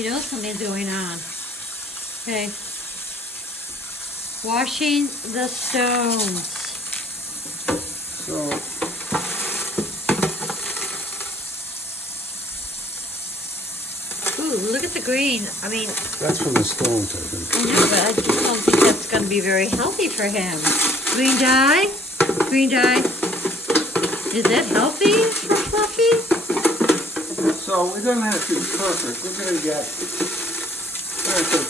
He knows something's going on. Okay. Washing the stones. So, Ooh, look at the green. I mean, that's from the stones, I think. I know, but I just don't think that's going to be very healthy for him. Green dye? Green dye. Is that healthy for Fluffy? So we don't have to be perfect. We're going to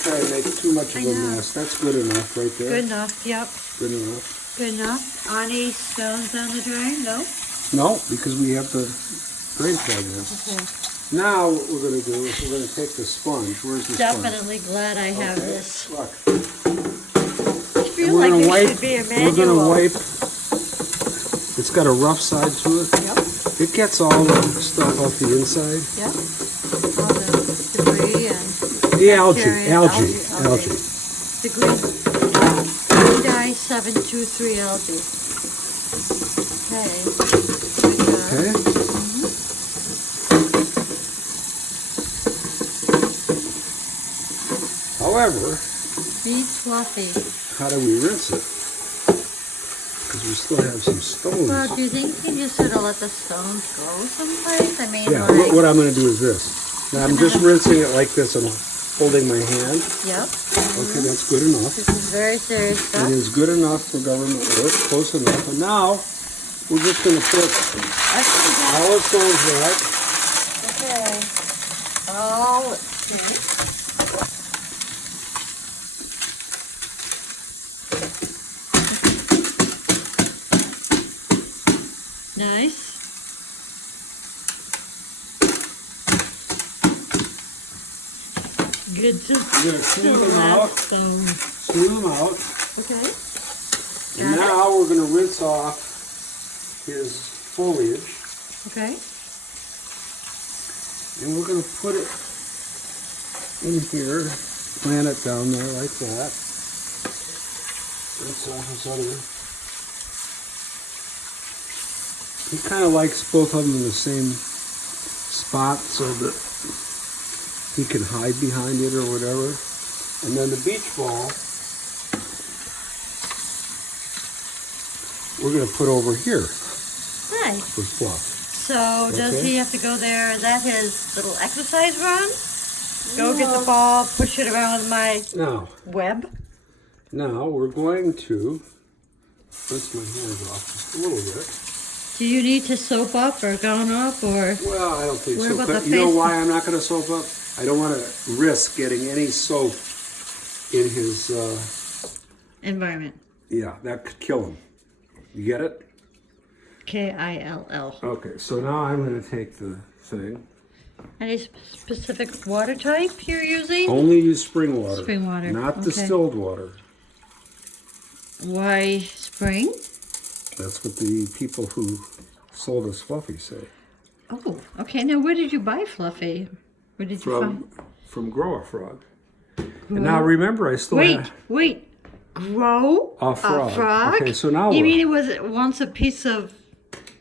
try to make too much of a mess. That's good enough right there. Good enough, yep. Good enough. Good enough. Any stones down the drain? No? No, because we have the drain plug in. Okay. Now what we're going to do is we're going to take the sponge. Where's the sponge? Definitely glad I have this. Look. I feel like there should be a manual. We're going to wipe. It's got a rough side to it. Yep. It gets all the stuff off the inside. Yep. All the debris and the algae. The green dye 723 algae. Okay. Good job. Okay. However, Be Fluffy. how do we rinse it? Because we still have some stones. Well, do you think you just sort of let the stones go someplace? I mean, Yeah, like... what I'm going to do is this. Now I'm just rinsing it like this and holding my hand. Yep. Okay, that's good enough. This is very serious stuff. It is good enough for government work, close enough. And now we're just going to put all the stones back. Okay. Oh, let's see. Nice. Good to We're going to smooth them out. Smooth them out. Okay. And now we're going to rinse off his foliage. Okay. And we're going to put it in here. Plant it down there like that. Rinse off his other. He kind of likes both of them in the same spot so that he can hide behind it or whatever. And then the beach ball, we're going to put over here Nice. for Fluff. So does he have to go there? Is that his little exercise run? Go get the ball, push it around with my web? Now we're going to rinse my hands off just a little bit. Do you need to soap up or gone up or? Well, I don't think What so. about But the you know face? why I'm not going to soap up? I don't want to risk getting any soap in his, Environment. yeah, that could kill him. You get it? K-I-L-L. Okay, so now I'm going to take the thing. Any specific water type you're using? Only use spring water. Spring water, Not okay. distilled water. Why spring? That's what the people who sold us Fluffy say. Oh, okay. Now where did you buy Fluffy? Where did you find? From Grow a Frog. And now remember, I still have... Wait. Grow A frog. Okay, so now You what? mean it was once a piece of...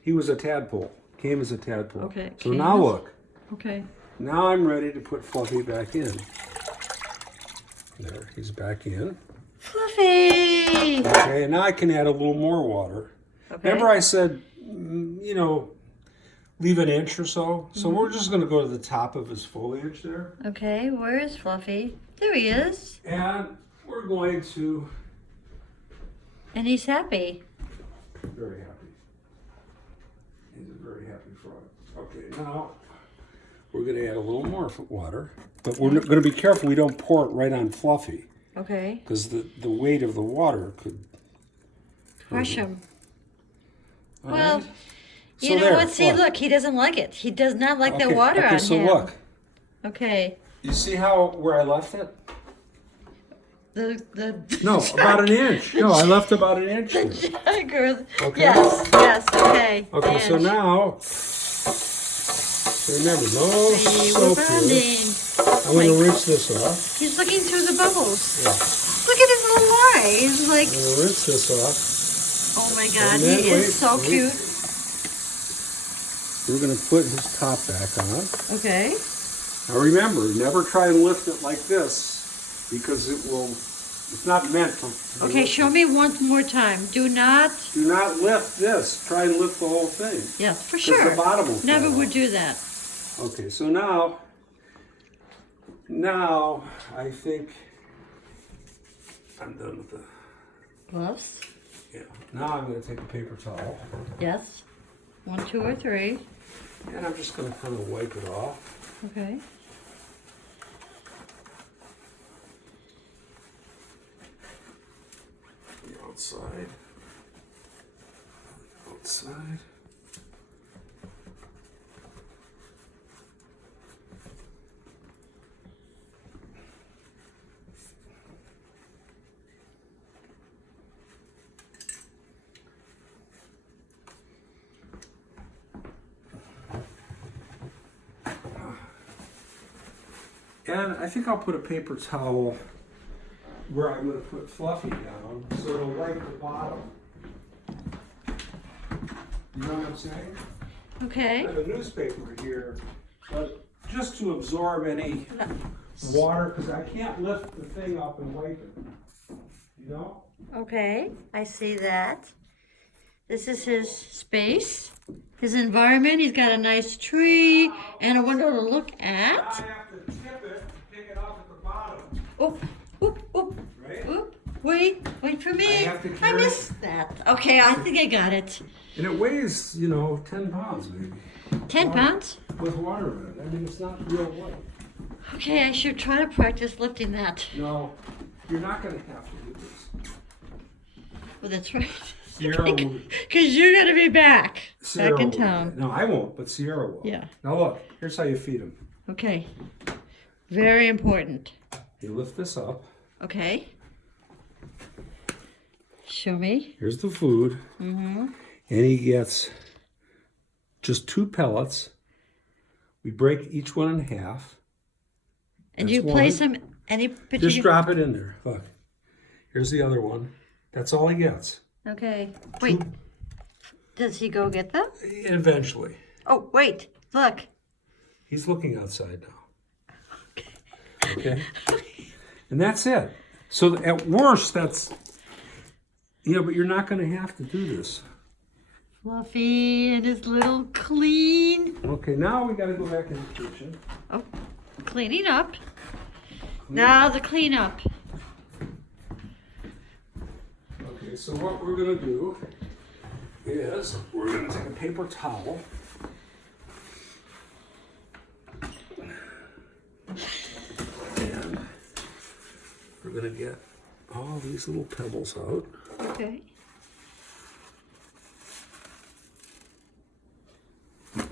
He was a tadpole. Came as a tadpole. Okay, So came now as- look. Okay. Now I'm ready to put Fluffy back in. There, he's back in. Fluffy! Okay, and now I can add a little more water. Okay. Remember I said, you know, leave an inch or so? So we're just going to go to the top of his foliage there. Okay, where is Fluffy? There he is. And we're going to... And he's happy. Very happy. He's a very happy frog. Okay, now we're going to add a little more water. But we're going to be careful we don't pour it right on Fluffy. Okay. Because the weight of the water could... Crush him. All Well, right. you So know there, what? See, look, he doesn't like it. He does not like the water on so him. look. Okay. You see how where I left it? The No, about an inch. No, I left about an inch. the there. jagger. Okay. Yes, okay. Okay, so And now, remember, no see, soap we're here. bonding. I'm going to rinse this off. He's looking through the bubbles. Yeah. Look at his little eye. He's like, I'm going to rinse this off. oh my God, And he then, is so wait. cute. We're going to put his top back on. Okay. Now remember, never try and lift it like this because it's not meant to. Okay, show me one more time. Do not lift this. Try and lift the whole thing. Yes, for 'Cause sure. the bottom will Never fall would off. do that. Okay, so now I think I'm done with the. Gloves? Yeah. Now I'm going to take a paper towel Yes. 1, 2, or 3. and I'm just going to kind of wipe it off. Okay. The outside. Outside. And I think I'll put a paper towel where I'm going to put Fluffy down so it'll wipe the bottom. You know what I'm saying? I Okay. have a newspaper here, but just to absorb any water, because I can't lift the thing up and wipe it. You know? Okay, I see that. This is his space, his environment. He's got a nice tree and a window to look I at. have to tip it to pick it up at the bottom. Oop, oop, oop, Right? oop. Wait for me. I have to carry missed that. Okay, I think I got it. And it weighs, 10 pounds maybe. 10 pounds? With water in it. I mean, it's not real light. Okay, I should try to practice lifting that. No, you're not going to have to do this. Well, that's right. Sierra will. Because you're going to be back Sierra in will. town. No, I won't, but Sierra will. Yeah. Now look, here's how you feed them. Okay. Very important. You lift this up. Okay. Show me. Here's the food. Mm-hmm. And he gets just 2 pellets. We break each one in half. And That's you place one. them any particular... Just drop it in there. Look. Here's the other one. That's all he gets. Okay. Wait. Does he go get them? Eventually. Oh, wait. Look. He's looking outside now. Okay? And that's it. So at worst, that's... but you're not going to have to do this. Fluffy and his little clean. Okay, now we got to go back in the kitchen. Oh, cleaning up. Now the cleanup. Okay, so what we're going to do is we're going to take a paper towel. And we're going to get all these little pebbles out. Okay.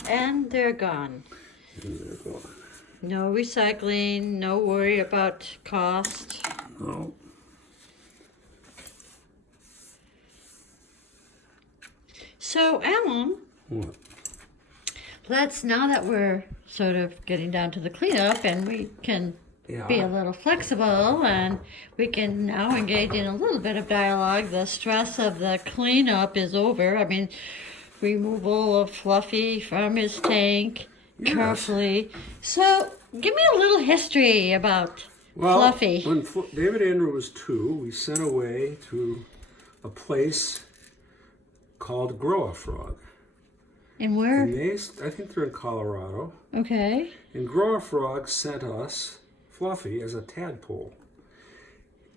And they're gone. And they're gone. No recycling, no worry about cost. No. So, Alan, What? now that we're sort of getting down to the cleanup and we can be a little flexible and we can now engage in a little bit of dialogue. The stress of the cleanup is over. I mean, removal of Fluffy from his tank carefully. So, give me a little history about Fluffy. When David Andrew was 2, we sent away to a place called Grow a Frog. And where? And I think they're in Colorado. Okay. And Grow a Frog sent us Fluffy as a tadpole.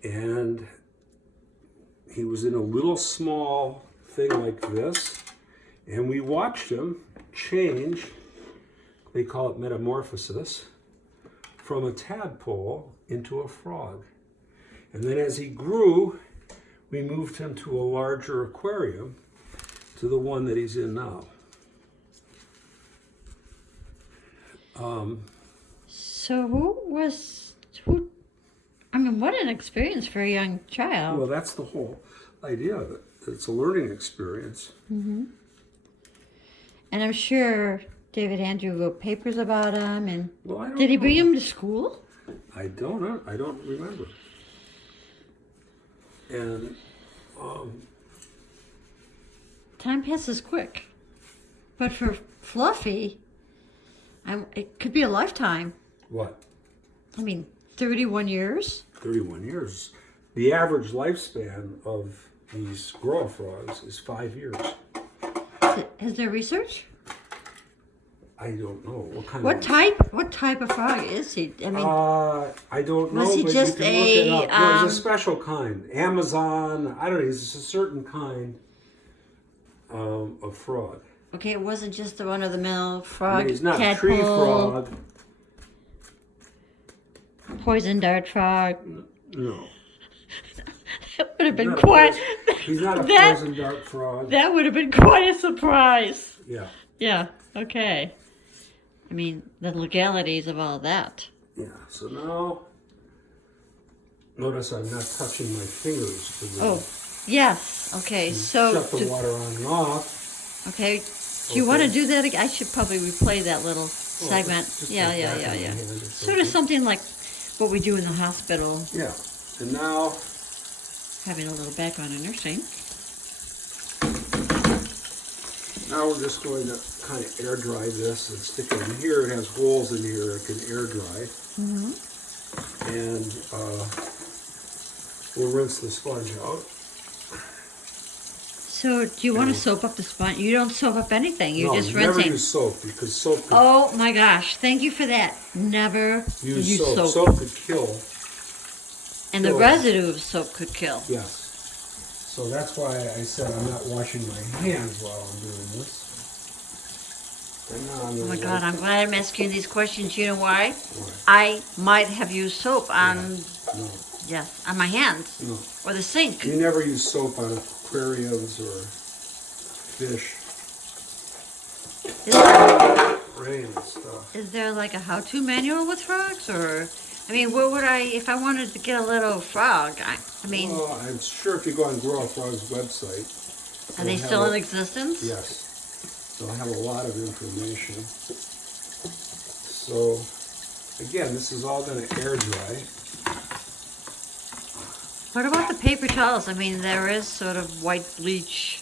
And he was in a little small thing like this. And we watched him change, they call it metamorphosis, from a tadpole into a frog. And then as he grew, we moved him to a larger aquarium, to the one that he's in now. So I mean, what an experience for a young child. Well, that's the whole idea of it. It's a learning experience. Mm-hmm. And I'm sure David Andrew wrote papers about him. And did he bring him to school? I don't know. I don't remember. And time passes quick. But for Fluffy, it could be a lifetime. What? I mean, 31 years? 31 years. The average lifespan of these grower frogs is 5 years. Is there research? I don't know what kind What of. type of frog is he? I mean, I don't know. was he but just you can look it a, up. No, it's a special kind. Amazon. I don't know. It's a certain kind of frog. okay, it wasn't just the run-of-the-mill I frog, mean, he's not a tadpole, tree frog. poison dart frog. No. That would have been Not a quite. He's not a that, poison dart frog. That would have been quite a surprise. Yeah. Yeah. Okay. I mean, the legalities of all that. Yeah. So now, notice I'm not touching my fingers to the. Oh, yes. Okay. So. Shut the water on and off. Okay. Do you want to do that again? I should probably replay that little segment. just Yeah. like that in my hand, Sort of something like what we do in the hospital, Yeah. And now, having a little background in nursing. now we're just going to kind of air dry this and stick it in here. It has holes in here it can air dry. Mm-hmm. And we'll rinse the sponge out. So, do you want to soap up the sponge? You don't soap up anything. You're No, just never rinsing. use soap because soap could Oh my gosh! Thank you for that. Never use use soap. Soap could kill. And the kill. residue of soap could kill. Yes. So that's why I said I'm not washing my hands while I'm doing this. And now I'm Oh my gonna God! I'm glad I'm asking you these questions. You know why? Why? I might have used soap on No, on my hands no. or the sink. You never use soap on aquariums or fish, rain and stuff. Is there like a how-to manual with frogs, or I mean, what would I if I wanted to get a little frog? I mean, Well, I'm sure if you go on Grow a Frog's website, are they they'll still have in existence? Yes. They'll have a lot of information. So, again, this is all going to air dry. What about the paper towels? I mean, there is sort of white bleach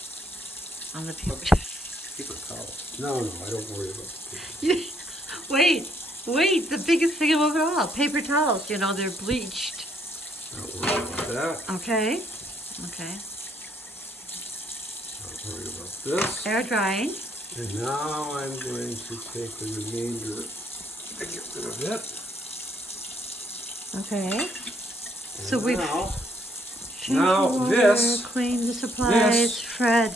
on the paper. Paper towels. No, I don't worry about the paper. Wait, the biggest thing of it all, paper towels, you know, they're bleached. Don't worry about that. Okay. Don't worry about this. Air drying. And now I'm going to take the remainder and get rid of it. Okay. And So we've now changed the water, this, cleaned the supplies, Fred,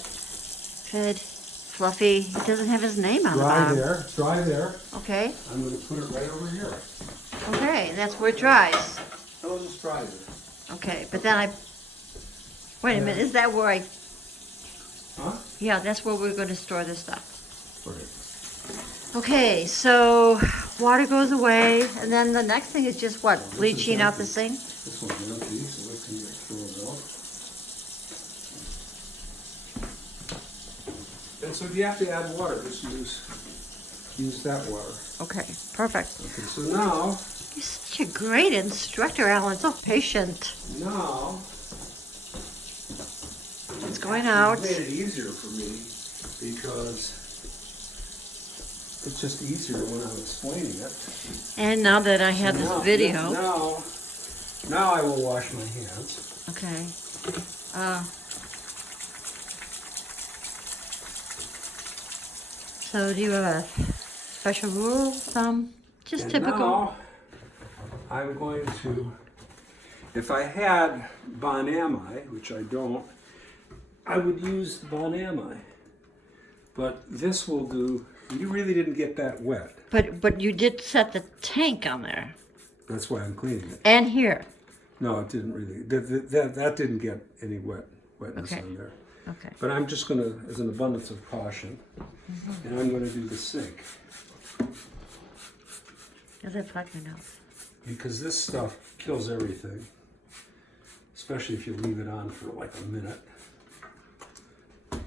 Fluffy, he doesn't have his name on the bottom. dry there. Okay, I'm going to put it right over here. okay, and that's where it dries. It'll just dry there. Okay, but then wait a minute, is that where Huh? yeah, that's where we're going to store this stuff. Right. Okay, so water goes away, and then the next thing is just what, bleaching out the sink? This one's empty, so it can get thrown out. And so if you have to add water, just use that water. Okay, perfect. Okay, so now, You're such a great instructor, Alan, so patient. now, It's going out. It made it easier for me because it's just easier when I'm explaining it. And now that I have this video. Now I will wash my hands. Okay. So do you have a special rule? Just And typical. now I'm going to, if I had Bon-Ami, which I don't, I would use Bon-Ami. But this will do, you really didn't get that wet. But you did set the tank on there. That's why I'm cleaning it. And here. No, it didn't really. That didn't get any wetness Okay. on there. Okay. But I'm just going to, as an abundance of caution, and I'm going to do the sink. Does it plug me out? Because this stuff kills everything, especially if you leave it on for like a minute.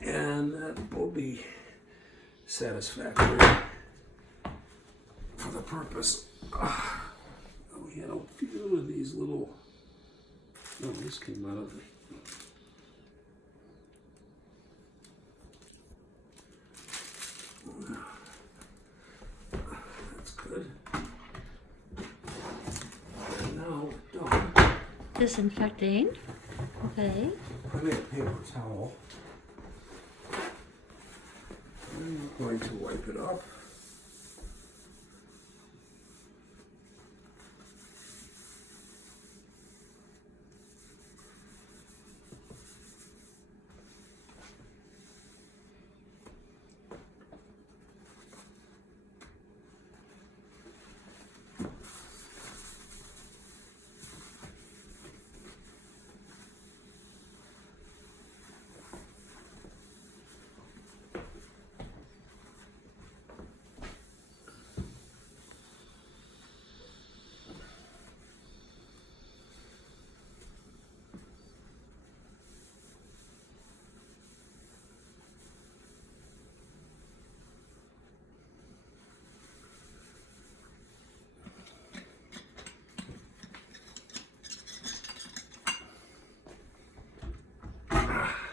And that will be satisfactory for the purpose. We had a few of these little, oh, this came out of it. That's good. disinfecting. Okay. I made a paper towel. I'm going to wipe it up.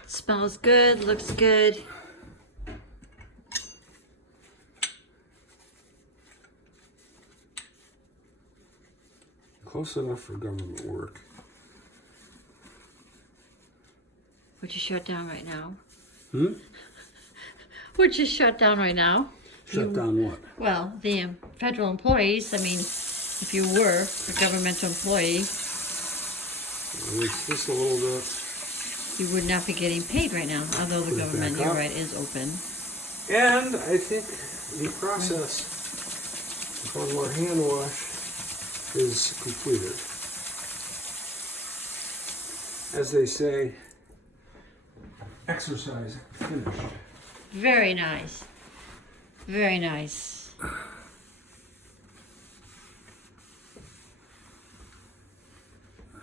Smells good, looks good. Close enough for government work. Would you shut down right now? Hmm? Would you shut down right now? Shut down what? Well, the federal employees, I mean, if you were a governmental employee, It's just a little bit. you would not be getting paid right now, although the Put it government, back you're up. right, is open. And I think the process for our hand wash is completed. As they say, exercise finished. Very nice. Very nice.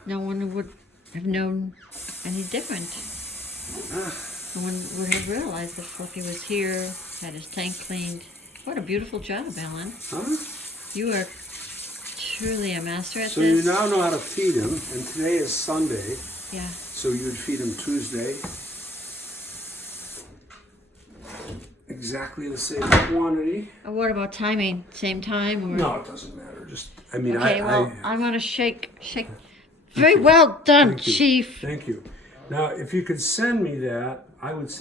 No one would have known any different. No one would have realized that Fluffy was here, had his tank cleaned. What a beautiful job, Alan. Huh? You are truly a master at So this. you now know how to feed him, and today is Sunday, Yeah. so you would feed him Tuesday. Exactly the same quantity. What about timing? Same time? Or? No, it doesn't matter. Just, I mean, Okay, well, I I'm going to shake. Very well done, Thank you. Chief. Thank you. Now, if you could send me that, I would send